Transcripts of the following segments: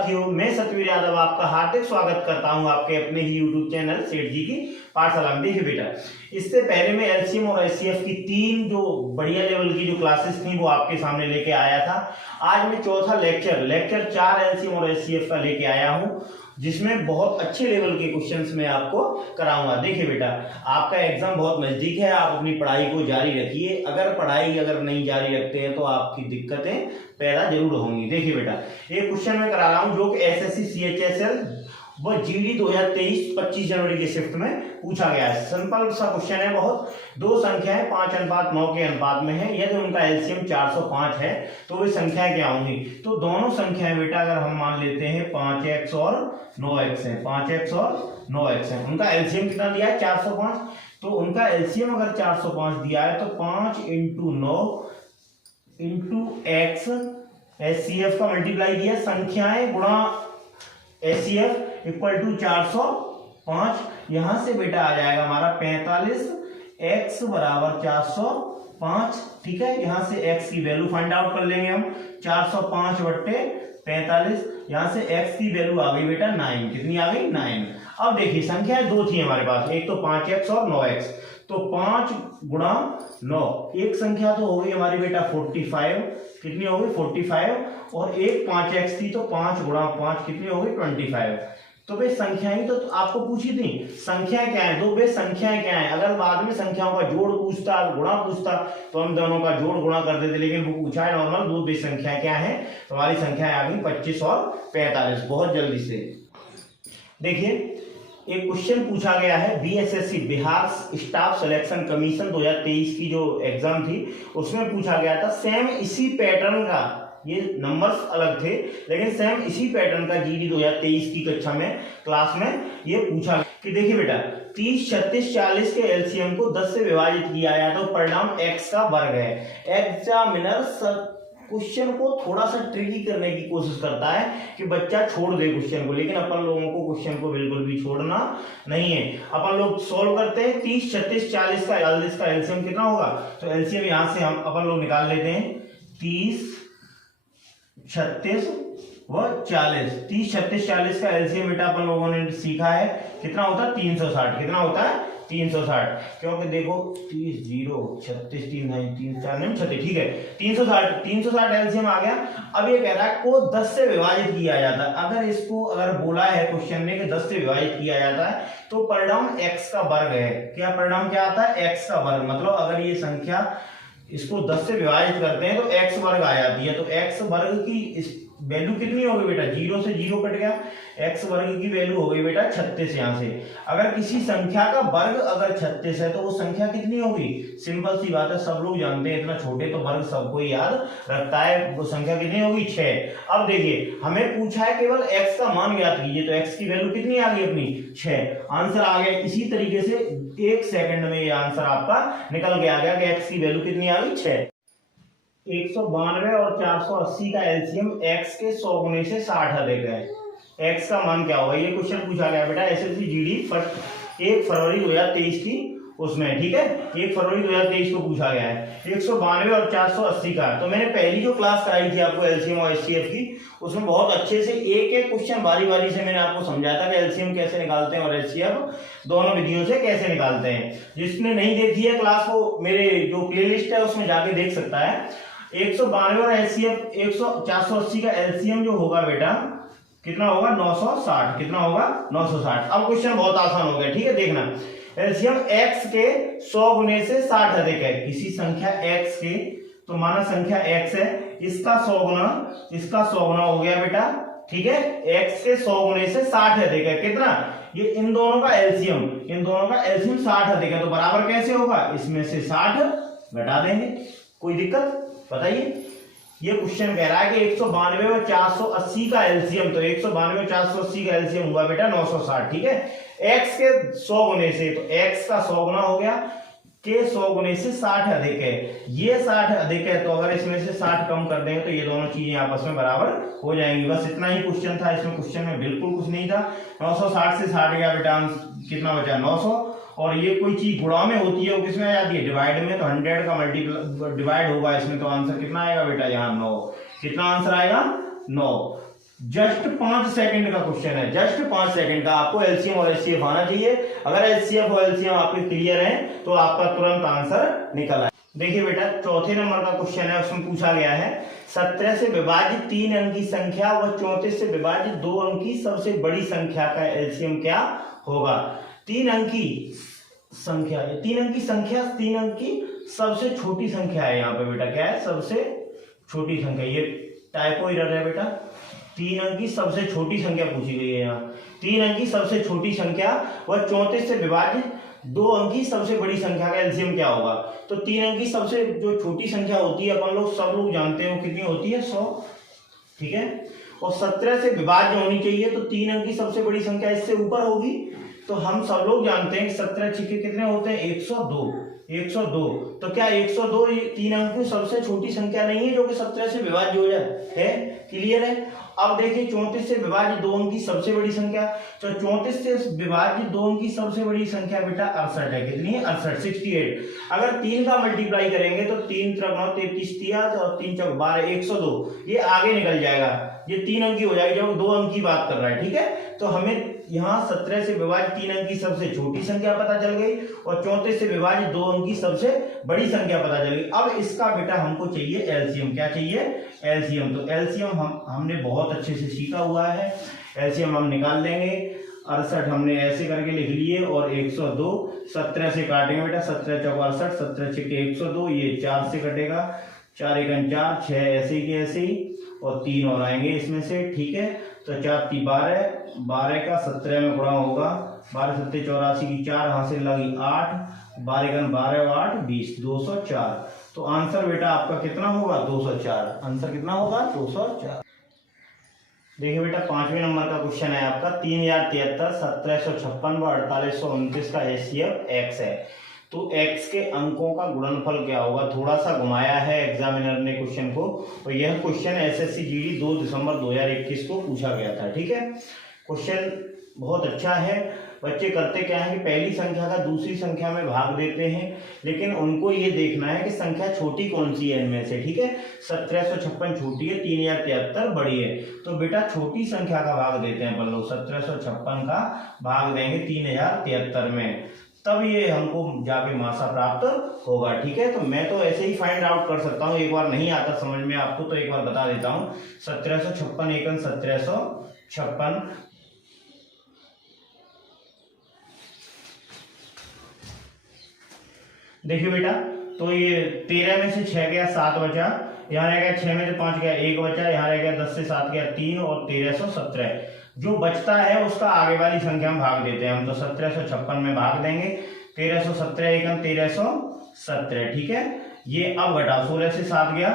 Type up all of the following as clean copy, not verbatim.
साथियों, मैं सतवीर यादव आपका हार्दिक स्वागत करता हूं आपके अपने ही YouTube चैनल सेठ जी की पाठशाला में। देखिए बेटा, इससे पहले मैं एलसीएम और एचसीएफ की 3 जो बढ़िया लेवल की जो क्लासेस थी वो आपके सामने लेके आया था। आज मैं चौथा लेक्चर 4 एलसीएम और एचसीएफ का लेके आया हूं, जिसमें बहुत अच्छे लेवल के क्वेश्चंस मैं आपको कराऊंगा। देखिए बेटा, आपका एग्जाम बहुत नजदीक है, आप अपनी पढ़ाई को जारी रखिए। अगर नहीं जारी रखते हैं तो आपकी दिक्कतें पैदा जरूर होंगी। देखिए बेटा, एक क्वेश्चन मैं करा रहा हूं जो कि एसएससी सीएचएसएल वो जीडी 2023 25 जनवरी के शिफ्ट में पूछा गया है। सिंपल सा क्वेश्चन है बहुत। 2 संख्याएं 5:9 के अनुपात में है। यदि उनका एलसीएम 405 है तो वे संख्याएं क्या होंगी? तो दोनों संख्याएं बेटा अगर हम मान लेते हैं 5x और 9x है, 5x और 9x है, उनका एलसीएम कितना दिया है? 405। तो उनका एलसीएम अगर 405 दिया है तो 5 × 9 × x एचसीएफ का मल्टीप्लाई किया, संख्याएं गुणा एचसीएफ इक्वल टू 405। यहां से बेटा आ जाएगा हमारा 45, x बराबर 405। ठीक है, यहां से x की वैल्यू फाइंड आउट कर लेंगे हम। 405 बट्टे 45, यहां से x की वैल्यू आ गई बेटा 9। कितनी आ गई? 9। अब देखिए, संख्याएं 2 थी हमारे पास, एक तो 5x और 9x। तो 5 गुणा 9, एक संख्या तो हो गई हमारी बेटा 45। कितनी हो गई? 45। और एक 5x थी तो 5 गुणा 5 कितनी हो गई? 25। तो भाई संख्याएं तो आपको पूछी थी, संख्याएं क्या है? दो भाई संख्याएं क्या है? अगर बाद में संख्याओं का जोड़ पूछता, गुणा पूछता तो हम दोनों का जोड़ गुणा कर देते, लेकिन वो पूछा है नॉर्मल। दो भाई संख्याएं क्या है? तो हमारी संख्याएं आ गई 25 और 45। बहुत जल्दी से देखिए, एक क्वेश्चन पूछा गया है BSSC Bihar staff selection commission 2023 की जो एग्जाम थी उसमें पूछा गया था। सेम इसी पैटर्न का, ये नंबर्स अलग थे लेकिन सेम इसी पैटर्न का जीडी 2023 की कक्षा में क्लास में ये पूछा कि देखिए बेटा, 30, 36, 40 के एलसीएम को 10 से विभाजित किया गया तो परिणाम x का वर्ग है। एग्जामिनर क्वेश्चन को थोड़ा सा ट्रिकी करने की कोशिश करता है कि बच्चा छोड़ दे क्वेश्चन को, लेकिन अपन लोगों को क्वेश्चन को बिल्कुल भी छोड़ना नहीं है। अपन लोग सोल्व करते हैं। 30, 36, 40 का एलसीएम कितना होगा? तो एलसीएम यहां से हम अपन लोग निकाल लेते हैं। 30, 36 व 40। 30, 36, 40 का एलसीएम बेटा अपन लोगों ने सीखा है कितना होता है? 360। कितना होता है? 360। क्योंकि देखो 30 0 36 3 3 4 नहीं 36। ठीक है, 360 एलसीएम आ गया। अब ये कह रहा है को 10 से विभाजित किया जाता है। अगर बोला है क्वेश्चन ने कि 10 से विभाजित किया जाता है तो परिणाम x का वर्ग है। क्या परिणाम क्या आता है? x का वर्ग। मतलब अगर ये संख्या इसको 10 से विभाजित करते हैं तो x वर्ग आ जाती है। तो x वर्ग की वैल्यू कितनी होगी बेटा? 0 से 0 कट गया, x वर्ग की वैल्यू हो गई बेटा 36। यहां से अगर किसी संख्या का वर्ग अगर 36 है तो वो संख्या कितनी होगी? सिंपल सी बात है, सब लोग जानते हैं, इतना छोटे तो वर्ग सबको याद रखता है। वो संख्या कितनी होगी? 6। अब देखिए, हमें पूछा है केवल x का मान ज्ञात कीजिए, तो x की वैल्यू कितनी आ गई अपनी? 6। आंसर आ गया। इसी तरीके से 1 सेकंड में ये आंसर आपका निकल के आ गया कि x की वैल्यू कितनी आ गई? 6। 192 और 480 का एलसीएम x के 100 गुने से 60 अधिक है। x का मान क्या होगा? ये क्वेश्चन पूछा गया बेटा एसएससी जीडी 1 फरवरी 2023 की उसमें। ठीक है, 1 फरवरी 2023 को पूछा गया है 192 और 480 का। तो मैंने पहली जो क्लास कराई थी आपको एलसीएम और एचसीएफ की, उसमें बहुत अच्छे से एक एक क्वेश्चन बारी बारी से मैंने आपको समझाया था कि एलसीएम कैसे निकालते हैं और एचसीएफ दोनों विधियों से कैसे निकालते हैं। जिसने नहीं देखी है क्लास वो मेरे जो प्लेलिस्ट है उसमें जाके देख सकता है। 192 और एचसीएफ 480 का एलसीएम जो होगा बेटा कितना होगा? 960। कितना होगा? 960। अब क्वेश्चन बहुत आसान हो गया। ठीक है, देखना, एलसीएम x के 100 गुने से 60 अधिक है। किसी संख्या x के, तो माना संख्या x है, इसका 100 गुना हो गया बेटा। ठीक है, x के 100 गुने से 60 अधिक है। कितना? ये इन दोनों का एलसीएम 60 अधिक है। तो बराबर कैसे होगा? इसमें से 60 घटा देंगे। कोई दिक्कत? बताइए। ये क्वेश्चन कह रहा है कि 192 और 480 का एलसीएम, तो 192 और 480 का एलसीएम हुआ बेटा 960। ठीक है, x के 100 गुने से, तो x का 100 गुना हो गया, के 100 गुने से 60 अधिक है। ये 60 अधिक है, तो अगर इसमें से 60 कम कर देंगे तो ये दोनों चीजें आपस में बराबर हो जाएंगी। बस इतना ही क्वेश्चन था। इसमें क्वेश्चन में बिल्कुल कुछ नहीं था। 960 से 60 गया बेटा, कितना बचा? 900। और ये कोई चीज गुणा में होती है वो किसमें आ जाती है? डिवाइड में। तो 100 का मल्टीप्लाई डिवाइड होगा इसमें, तो आंसर कितना आएगा बेटा? यहाँ 9। कितना आंसर आएगा? 9। जस्ट 5 सेकंड का क्वेश्चन है, जस्ट 5 सेकंड का। आपको एलसीएम और एचसीएफ आना चाहिए। अगर एचसीएफ और एलसीएम आपके क्लियर है तो आपका तुरंत आंसर निकल आए। देखिए बेटा, चौथे नंबर का क्वेश्चन है, उसमें पूछा गया है 17 से विभाजित 3 अंकी संख्या व 34 से विभाजित 2 अंकी सबसे बड़ी संख्या का एलसीएम क्या होगा। 3 अंकी संख्या, 3 अंकी संख्या, 3 अंकी सबसे छोटी संख्या है यहाँ पे बेटा। क्या है? सबसे छोटी संख्या। ये टाइपो एरर है बेटा। 3 अंकी सबसे छोटी संख्या पूछी गई है यहाँ। 3 अंकी सबसे छोटी संख्या व 34 से विभाजित 2 अंकी सबसे बड़ी संख्या का एलसीएम क्या होगा। तो 3 अंकी सबसे जो छोटी संख्या होती है, अपन लोग सब लोग जानते हैं वो कितनी होती है, 100, ठीक है। और 17 से विभाज्य होनी चाहिए, तो 3 अंकी सबसे बड़ी संख्या इससे ऊपर होगी। तो हम सब लोग जानते हैं कि 17 छिके कितने होते हैं, 102, 102। तो क्या 102 3 अंकी सबसे छोटी संख्या नहीं है जो कि 17 से विभाज्य हो जाए है? क्लियर है। अब देखिए 34 से विभाजित 2 अंकी सबसे बड़ी संख्या, तो 34 से विभाजित 2 अंकी सबसे बड़ी संख्या बेटा 68 है। कितनी है? 68, 68। अगर 3 का मल्टीप्लाई करेंगे तो 3 3 9 33 दिया और 3 4 12, 102। ये आगे निकल जाएगा, ये 3 अंकी हो जाएगी जब 2 अंक की बात कर रहा है, ठीक है। तो हमें यहाँ 17 से विभाजित 3 अंकी सबसे छोटी संख्या पता चल गई और 34 से विभाजित 2 अंकी सबसे बड़ी संख्या पता चल गई। अब इसका बेटा हमको चाहिए एलसीएम। क्या चाहिए? एलसीएम। तो एलसीएम हमने बहुत अच्छे से सीखा हुआ है। एलसीएम हम निकाल लेंगे। 68 हमने ऐसे करके लिख लिए और 102 17 से काटेंगे बेटा। 17 चौक 68, 17 छिके 102, ये 4 से कटेगा, 4 एकन 4, 6 ऐसे ही के ऐसे ही और 3 और आएंगे इसमें से, ठीक है। तो 4 3 12, 12 का 17 में गुणा होगा, 12 7 84 की 4 हासिल लगी 8, 12 एकन 12 और 8 20, 204। तो आंसर बेटा आपका कितना होगा? 204। आंसर कितना होगा? 204। देखिए बेटा, 5वें नंबर का क्वेश्चन है आपका 3073 1756 व 4829 का एचसीएफ एक्स है। तो x के अंकों का गुणनफल क्या होगा। थोड़ा सा घुमाया है एग्जामिनर ने क्वेश्चन को, और यह क्वेश्चन एसएससी जीडी 2 दिसंबर 2021 को पूछा गया था, ठीक है। क्वेश्चन बहुत अच्छा है। बच्चे करते क्या है कि पहली संख्या का दूसरी संख्या में भाग देते हैं, लेकिन उनको ये देखना है कि संख्या छोटी कौन सी है इनमें से, ठीक है। 1756 छोटी है, 3073 बड़ी है। तो बेटा छोटी संख्या का भाग देते हैं अपन लोग। 1756 का भाग देंगे 3073 में, तब ये हमको जाके मासा प्राप्त होगा, ठीक है। तो मैं तो ऐसे ही फाइंड आउट कर सकता हूँ, एक बार नहीं आता समझ में आपको तो एक बार बता देता हूँ। 1756 एकन 1756, देखिए बेटा, तो ये 13 में से 6 गया 7 बचा, यहाँ रह गया 6 में से 5 गया 1 बचा, यहाँ रह गया 10 से 7 गया 3 और 1317। जो बचता है उसका आगे वाली संख्या में भाग देते हैं हम। तो 1756 में भाग देंगे, 1317 एकम 1317, ठीक है। ये अब घटा 16 से 7 गया,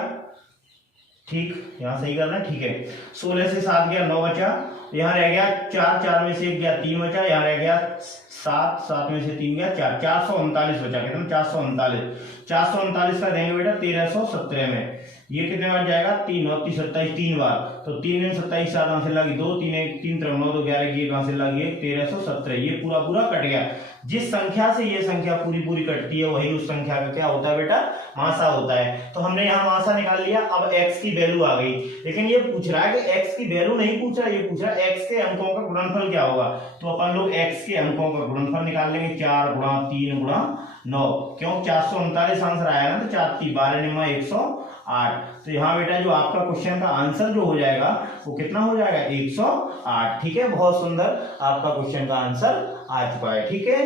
ठीक, यहाँ सही करना, ठीक है। 16 से 7 गया 9 बचा, यहाँ रह गया 4, 4 में से 1 गया 3 बचा, यहाँ रह गया 7, 7 में से 3 गया 4, 439 बचा। कितना? 439। 439 का देंगे बेटा 1317 में। ये कितने बार जाएगा? 3 9 30 27, 3 बार। तो 3 में 27, 7 हासिल लगी 2, 3 1 3 3 9 2 11 की 1 हासिल लगी 1, 1317। ये पूरा पूरा कट गया। जिस संख्या से ये संख्या पूरी पूरी कटती है वही उस संख्या का क्या होता है बेटा? मासा होता है। तो हमने यहाँ मासा निकाल लिया। अब x की वैल्यू आ गई, लेकिन ये पूछ रहा है कि x की वैल्यू नहीं पूछ रहा है, ये पूछ रहा है x के अंकों का गुणनफल क्या होगा। तो अपन लोग x के अंकों का गुणनफल निकाल लेंगे। 4 गुणा 3 गुणा 9, क्यों 439 आंसर आया ना, तो 4 3 12 निमा 108। तो यहाँ बेटा जो आपका क्वेश्चन का आंसर जो हो जाएगा वो कितना हो जाएगा? 108, ठीक है। बहुत सुंदर, आपका क्वेश्चन का आंसर आ चुका है, ठीक है।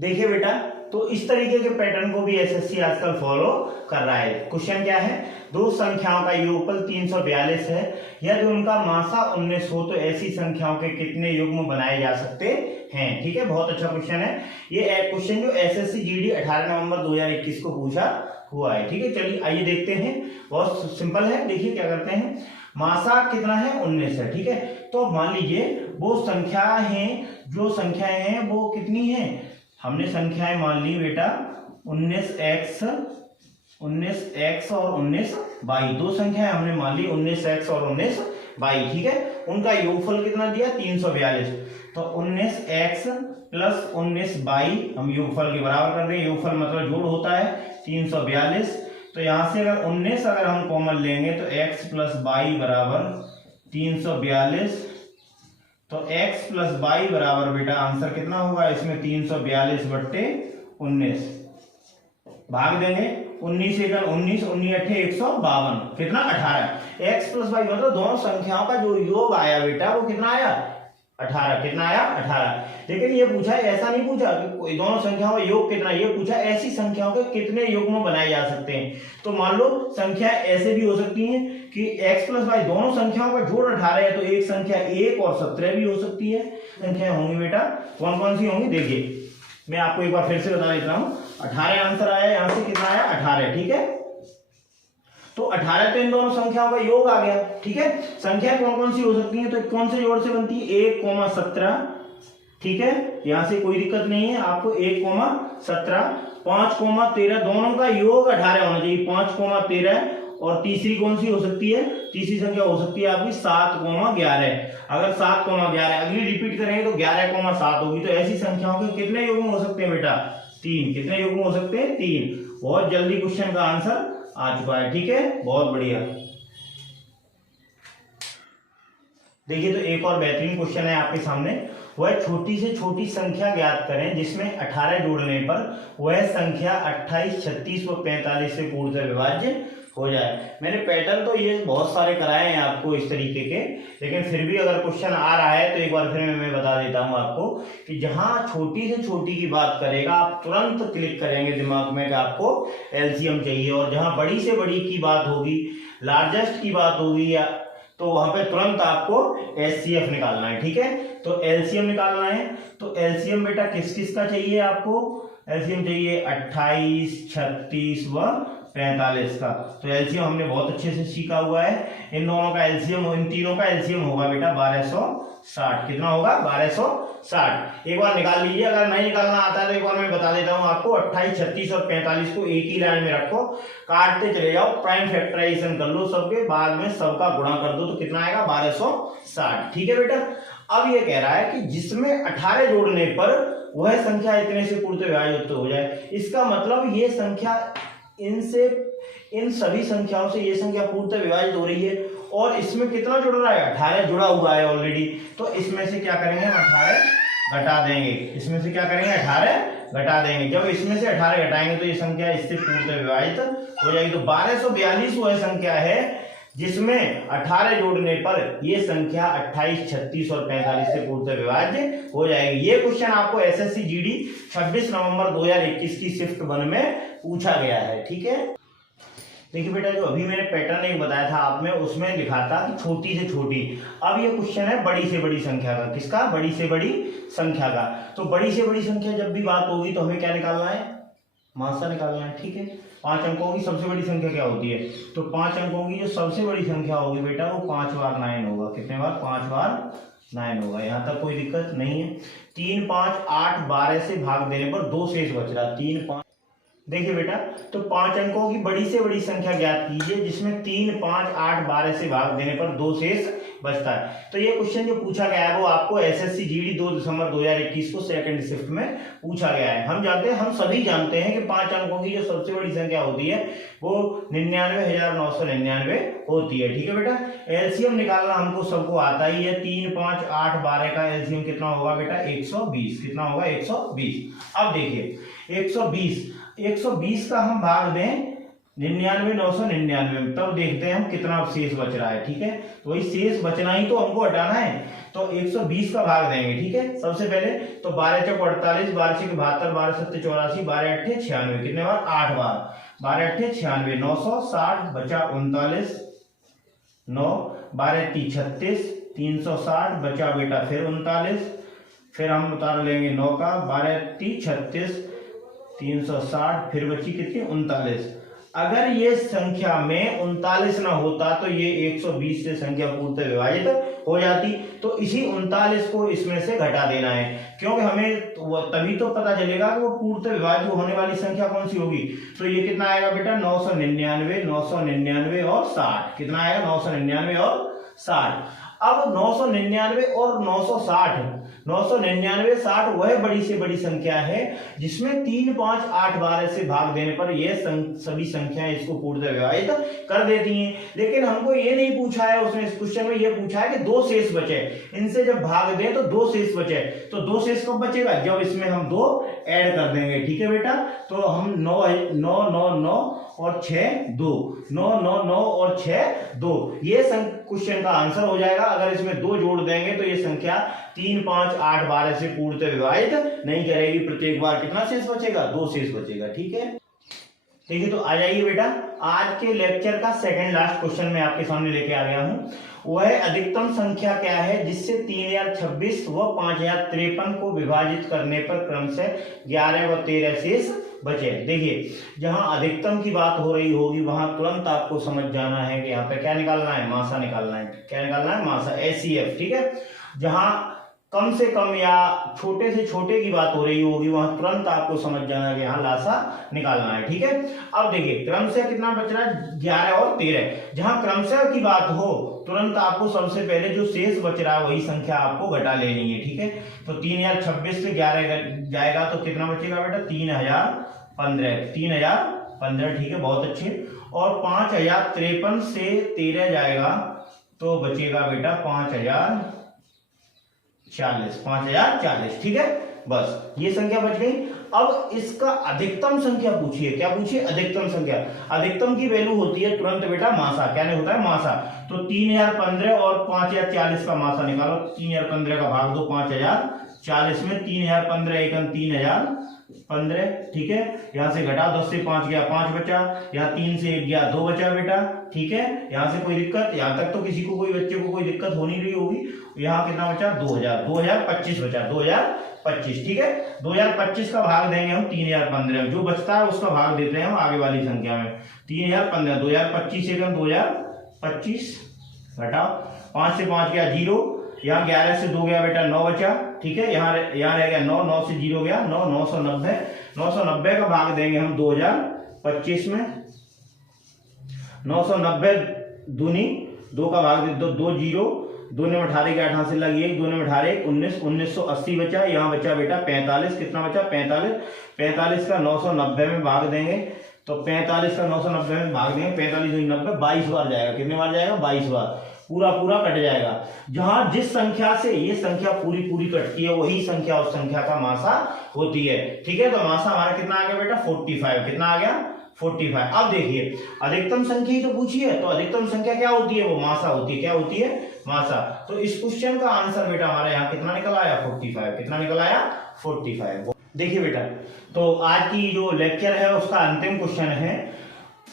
देखिए बेटा, तो इस तरीके के पैटर्न को भी एसएससी आजकल फॉलो कर रहा है। क्वेश्चन क्या है? दो संख्याओं का योगफल 342 है, यदि उनका मासा 19 हो तो ऐसी संख्याओं के कितने युग्म बनाए जा सकते हैं, ठीक है। बहुत अच्छा क्वेश्चन है ये क्वेश्चन, जो एसएससी जीडी 18 नवंबर 2021 को पूछा हुआ है, ठीक है। चलिए आइए देखते हैं, बहुत सिंपल है। देखिए क्या करते हैं, मासा कितना है? 19 है, ठीक है। तो मान लीजिए वो संख्या है, जो संख्याएं हैं वो कितनी है, हमने संख्याएं मान ली बेटा 19x और 19y, दो संख्याएं हमने मान ली 19x और 19y, ठीक है। उनका योगफल कितना दिया? 342। तो 19x प्लस 19y हम योगफल के बराबर कर देंगे। योगफल मतलब जोड़ होता है 342। तो यहां से अगर 19 अगर हम कॉमन लेंगे तो x प्लस y बराबर 342। तो x प्लस वाई बराबर बेटा आंसर कितना होगा इसमें 342/19 भाग देंगे 19 एकम 19 19 अट्ठे 152 कितना 18। x प्लस वाई मतलब दोनों संख्याओं का जो योग आया बेटा वो कितना आया 18। कितना आया 18। लेकिन ये पूछा ऐसा नहीं पूछा कि दोनों संख्याओं का योग कितना, ये पूछा ऐसी संख्याओं के कितने युग्म बनाए जा सकते हैं। तो मान लो संख्या ऐसे भी हो सकती हैं कि x प्लस वाई दोनों संख्याओं का जोड़ 18 है, तो एक संख्या 1 और 17 भी हो सकती है। संख्याएं होंगी बेटा, कौन कौन सी होंगी देखिए मैं आपको एक बार फिर से बता देता हूं। 18 आंसर आया, यहां से कितना आया 18, ठीक है। तो 18 तो इन दोनों संख्याओं का योग आ गया, ठीक है। संख्याएं कौन कौन सी हो सकती हैं, तो कौन से जोड़ से बनती है 1,17, ठीक है, यहां से कोई दिक्कत नहीं है आपको 1,17, 5,13 दोनों का योग 18 होना चाहिए, 5,13। और तीसरी कौन सी हो सकती है, तीसरी संख्या हो सकती है आपकी 7,11। अगर 7,11 अगली रिपीट करेंगे तो 11,7 होगी। तो ऐसी संख्याओं के कितने युग्म हो सकते हैं बेटा 3। कितने युग्म हो सकते हैं 3। बहुत जल्दी क्वेश्चन का आंसर आ चुका है, ठीक है, बहुत बढ़िया। देखिए तो एक और बेहतरीन क्वेश्चन है आपके सामने, वह छोटी से छोटी संख्या ज्ञात करें जिसमें 18 जोड़ने पर वह संख्या 28, 36 व 45 से पूर्णतः विभाज्य हो जाए। मैंने पैटर्न तो ये बहुत सारे कराए हैं आपको इस तरीके के, लेकिन फिर भी अगर क्वेश्चन आ रहा है तो एक बार फिर मैं बता देता हूं आपको कि जहां छोटी से छोटी की बात करेगा आप तुरंत क्लिक करेंगे दिमाग में कि आपको एलसीएम चाहिए, और जहां बड़ी से बड़ी की बात होगी, लार्जेस्ट की बात होगी या तो वहां पे तुरंत आपको एचसीएफ निकालना है, ठीक है। तो एलसीएम निकालना है, तो एलसीएम बेटा किस किस का चाहिए आपको, एलसीएम चाहिए 28, 36 व 45 का। तो एलसीएम हमने बहुत अच्छे से सीखा हुआ है। इन दोनों का एलसीएम, इन तीनों का एलसीएम होगा बेटा 1260। कितना होगा 1260। एक बार निकाल लीजिए, अगर नहीं निकालना आता है तो एक बार मैं बता देता हूं आपको। 28, 36 और 45 को एक ही लाइन में रखो, काटते चले जाओ, प्राइम फैक्टराइजेशन कर लो सबके, बाद में सबका गुणा कर दो तो कितना आएगा 1260, ठीक है बेटा। अब ये कह रहा है कि जिसमें 18 जोड़ने पर वह संख्या इतने से पूर्णतः विभाजित हो जाए। इसका मतलब ये संख्या इनसे, इन सभी संख्याओं से ये संख्या पूर्णतः विभाजित हो रही है, और इसमें कितना जुड़ रहा है 18 जुड़ा हुआ है ऑलरेडी। तो इसमें से क्या करेंगे हम 18 घटा देंगे, इसमें से क्या करेंगे 18 घटा देंगे। जब इसमें से 18 घटाएंगे तो ये संख्या इससे पूर्णतः विभाजित हो जाएगी। तो 1242 वह संख्या है जिसमें 18 जोड़ने पर ये संख्या 28, 36 और 45 से पूर्णतः विभाज्य हो जाएगी। ये क्वेश्चन आपको एसएससी जीडी 26 नवंबर 2021 की शिफ्ट 1 में पूछा गया है, ठीक है। देखिए बेटा जो अभी मैंने पैटर्न एक बताया था आप में, उसमें लिखा था कि छोटी से छोटी। अब ये क्वेश्चन है बड़ी से बड़ी संख्या का। किसका, बड़ी से बड़ी संख्या का। तो बड़ी से बड़ी संख्या जब भी बात होगी तो हमें क्या निकालना है, मासा निकालना है, ठीक है। 5 अंकों की सबसे बड़ी संख्या क्या होती है, तो 5 अंकों की जो सबसे बड़ी संख्या होगी बेटा वो 5 बार 9 होगा। कितने बार, 5 बार 9 होगा। यहाँ तक कोई दिक्कत नहीं है। 3, 5, 8, 12 से भाग देने पर 2 शेष बच रहा, 3, 5। देखिए बेटा तो 5 अंकों की बड़ी से बड़ी संख्या ज्ञात कीजिए जिसमें 3, 5, 8, 12 से भाग देने पर 2 शेष बचता है। तो ये क्वेश्चन जो पूछा गया है वो आपको एसएससी जीडी 2 दिसंबर 2021 को सेकंड शिफ्ट में पूछा गया है। हम जानते हैं, हम सभी जानते हैं कि 5 अंकों की जो सबसे बड़ी संख्या होती है वो 99,999 होती है, ठीक है बेटा। एलसीएम निकालना हमको सबको आता ही है। 3, 5, 8, 12 का एलसीएम कितना होगा बेटा 120। कितना होगा 120। अब देखिए 120 का हम भाग दें 99,999, तब देखते हैं हम कितना शेष बच रहा है, ठीक है। तो वही शेष बचना ही तो हमको हटाना है, तो 120 का भाग देंगे, ठीक है। सबसे पहले तो 12 चौक 48, 12 छक 72, 12 सत्ते 84, 12 अट्ठे 96। कितने बार 8 बार, 12 अट्ठे 96, 960 बचा 39, 9, 12 × 36, 360 बचा बेटा फिर 39, फिर हम उतार लेंगे 9 का, 12 × 36, 360, फिर बची कितनी 39। अगर ये संख्या में 39 ना होता तो ये 120 से संख्या पूर्णतः विभाजित हो जाती। तो इसी 39 को इसमें से घटा देना है, क्योंकि हमें तभी तो पता चलेगा कि वो पूर्णतः विभाज्य होने वाली संख्या कौन सी होगी। तो ये कितना आएगा बेटा 999, 999 और 60। कितना आएगा 999 और 60। अब 999 और 960 999 60 वह बड़ी से बड़ी संख्या है जिसमें 3, 5, 8, 12 से भाग देने पर ये सभी संख्याएं इसको पूर्णतः विभाजित कर देती हैं। लेकिन हमको ये नहीं पूछा है, उसने इस क्वेश्चन में ये पूछा है कि 2 शेष बचे, इनसे जब भाग दें तो 2 शेष बचे। तो 2 शेष कब बचेगा? जब इसमें हम 2 ऐड कर देंगे। ठीक है बेटा, तो हम 9 और 6 2, 9 9 9 और 6 2, ये क्वेश्चन का आंसर हो जाएगा। अगर इसमें 2 जोड़ देंगे तो ये संख्या 3, 5, 8, 12 से पूर्णतः विभाजित नहीं करेगी। प्रत्येक बार कितना शेष बचेगा? 2 शेष बचेगा। ठीक है, तो आ जाइए बेटा, आज के लेक्चर का सेकंड लास्ट क्वेश्चन मैं आपके सामने लेके आ गया हूं। वह अधिकतम संख्या क्या है जिससे 3026 व 5053 को विभाजित करने पर क्रमशः 11 व 13 शेष बचे। देखिए, जहां अधिकतम की बात हो रही होगी वहां तुरंत आपको समझ जाना है कि यहाँ पे क्या निकालना है? मासा निकालना है। क्या निकालना है? मासा, HCF। ठीक है, जहां कम से कम या छोटे से छोटे की बात हो रही होगी वहां तुरंत आपको समझ जाना है कि यहाँ लासा निकालना है। ठीक है, अब देखिए क्रमशः कितना बच रहा है? 11 और 13। जहां क्रमशः की बात हो तुरंत आपको सबसे पहले जो शेष बच रहा है वही संख्या आपको घटा लेनी है। ठीक है, तो 3026 से 11 जाएगा तो कितना बचेगा बेटा? 3015। 3015। ठीक है, बहुत अच्छे। और 5053 से 13 जाएगा तो बचेगा बेटा 5040। ठीक है, बस ये संख्या बच गई। अब इसका अधिकतम संख्या पूछिए। क्या पूछिए? अधिकतम संख्या। अधिकतम की वैल्यू होती है तुरंत बेटा मासा। क्या नहीं होता है? मासा। तो 3015 और 5040 का मासा निकालो। 3015 का भाग दो 5040 में। 3015 एकम 3015। ठीक है, यहां से घटा, 10 से 5 गया 5 बचा, यहाँ 3 से 1 गया 2 बचा बेटा। ठीक है, यहां से कोई दिक्कत? यहां तक तो किसी को, कोई बच्चे को कोई दिक्कत हो नहीं रही होगी। यहाँ कितना बचा? 2025 बचा, 2025। ठीक है, 2025 का भाग देंगे हम 3015 में। जो बचता है उसका भाग देते हैं हम आगे वाली संख्या में। 3015, 2025 एकम 2025 घटाओ, 5 से 5 गया 0, यहाँ 11 से 2 गया बेटा 9 बचा। ठीक है, यहाँ रह गया 9, 9 से 0 गया 9, 990। 990 का भाग देंगे हम 2025 में। 990 दूनी 2 का भाग दे दो, 2 0, 2 ने 18 के 18 से लगी 1, 2 ने 18 19, 1980 बचा। यहाँ बचा बेटा 45। कितना बचा? 45। 45 का 990 में भाग देंगे तो 45 का 990 में भाग देंगे, 45 90 22 बार जाएगा। कितने बार जाएगा? 22 बार। पूरा कट जाएगा। जहां जिस संख्या से ये संख्या पूरी कटती है वही संख्या उस संख्या का मासा होती है। ठीक है, तो मासा हमारा कितना आ गया बेटा? 45। कितना आ गया? 45। अब देखिए, अधिकतम संख्या ही तो पूछी है, तो अधिकतम संख्या क्या होती है? वो मासा होती है। क्या होती है? मासा। तो इस क्वेश्चन का आंसर बेटा हमारा यहाँ कितना निकल आया? 45। कितना निकल आया? 45। देखिए बेटा, तो आज की जो लेक्चर है उसका अंतिम क्वेश्चन है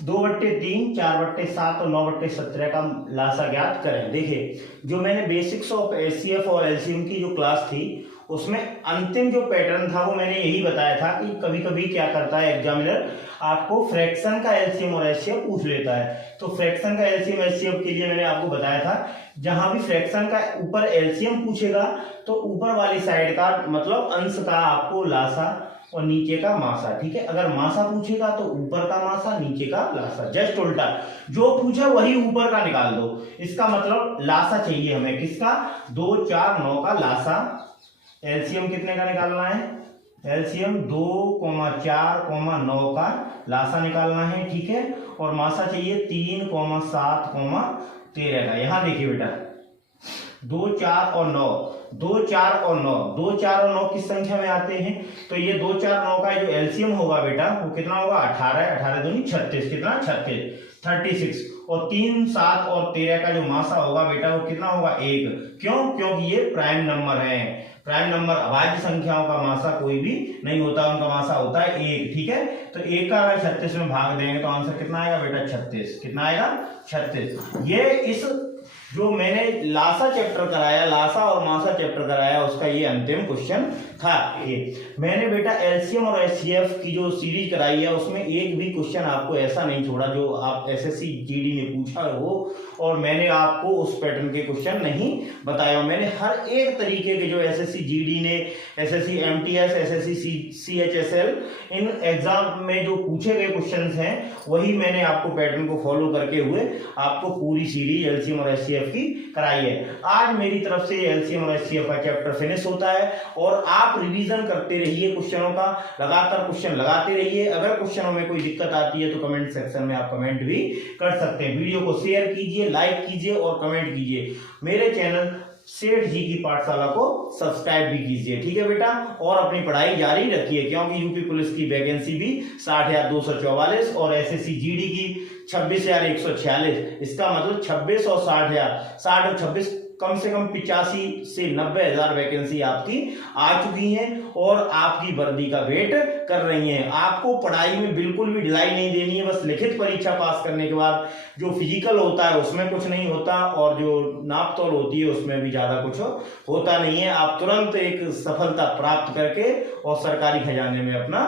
2/3, 4/7 और 9/17 का लासा ज्ञात करें। देखिए, जो मैंने बेसिक्स ऑफ HCF और LCM की जो क्लास थी उसमें अंतिम जो पैटर्न था वो मैंने यही बताया था कि कभी कभी क्या करता है एग्जामिनर, आपको फ्रैक्शन का LCM और HCF पूछ लेता है। तो फ्रैक्शन का LCM HCF के लिए मैंने आपको बताया था, जहां भी फ्रैक्शन का ऊपर LCM पूछेगा तो ऊपर वाली साइड का मतलब अंश का आपको लासा और नीचे का मासा। ठीक है, अगर मासा पूछेगा तो ऊपर का मासा, नीचे का लासा। जस्ट उल्टा, जो पूछे वही ऊपर का निकाल दो। इसका मतलब लासा चाहिए हमें किसका? 2 4 9 का लासा। LCM कितने का निकालना है? LCM 2, 4, 9 का लासा निकालना है। ठीक है, और मासा चाहिए 3, 7, 13 का। यहां देखिए बेटा, 2 4 और 9, 2 4 और 9, 2 4 और 9 किस संख्या में आते हैं? तो ये 2 4 9 का जो LCM होगा बेटा वो कितना होगा? 18। 18 दूनी 36। कितना? 36। और 3 7 और 13 का जो मासा होगा बेटा वो कितना होगा? 1। क्यों? क्योंकि ये प्राइम नंबर है। प्राइम नंबर अभाज्य संख्याओं का मासा कोई भी नहीं होता, उनका मासा होता है 1। ठीक है, तो 1 का अगर 36 में भाग देंगे तो आंसर कितना आएगा बेटा? 36। कितना आएगा? 36। ये इस जो मैंने लासा चैप्टर कराया, लासा और मासा चैप्टर कराया, उसका ये अंतिम क्वेश्चन था। ये मैंने बेटा LCM और HCF की जो सीरीज कराई है उसमें एक भी क्वेश्चन आपको ऐसा नहीं छोड़ा जो आप SSC GD ने पूछा हो और मैंने आपको उस पैटर्न के क्वेश्चन नहीं बताया। मैंने हर एक तरीके के जो SSC GD ने, SSC MTS, SSC CHSL in exam में जो पूछे गए क्वेश्चन हैं वही मैंने आपको पैटर्न को फॉलो करके हुए आपको पूरी सीरीज LCM और HCF एचसीएफ की कराई है। आज मेरी तरफ से एलसीएम और एचसीएफ का चैप्टर फिनिश होता है और आप रिवीजन करते रहिए क्वेश्चनों का, लगातार क्वेश्चन लगाते रहिए। अगर क्वेश्चनों में कोई दिक्कत आती है तो कमेंट सेक्शन में आप कमेंट भी कर सकते हैं। वीडियो को शेयर कीजिए, लाइक कीजिए और कमेंट कीजिए। मेरे चैनल सेठ जी की पाठशाला को सब्सक्राइब भी कीजिए, ठीक है बेटा। और अपनी पढ़ाई जारी रखिए क्योंकि यूपी पुलिस की वैकेंसी भी 60,244 और एसएससी जीडी की 26,146, इसका मतलब 26 और 60,000, 60 और 26 कम से कम 85 से 90,000 वैकेंसी आपकी आ चुकी हैं और आपकी वर्दी का वेट कर रही हैं। आपको पढ़ाई में बिल्कुल भी ढिलाई नहीं देनी है। बस लिखित परीक्षा पास करने के बाद जो फिजिकल होता है उसमें कुछ नहीं होता और जो नाप तोल होती है उसमें भी ज्यादा कुछ होता नहीं है। आप तुरंत एक सफलता प्राप्त करके और सरकारी खजाने में अपना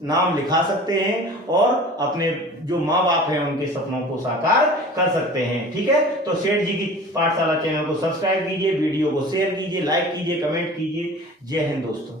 नाम लिखा सकते हैं और अपने जो माँ बाप हैं उनके सपनों को साकार कर सकते हैं, ठीक है। तो सेठ जी की पाठशाला चैनल को सब्सक्राइब कीजिए, वीडियो को शेयर कीजिए, लाइक कीजिए, कमेंट कीजिए। जय हिंद दोस्तों।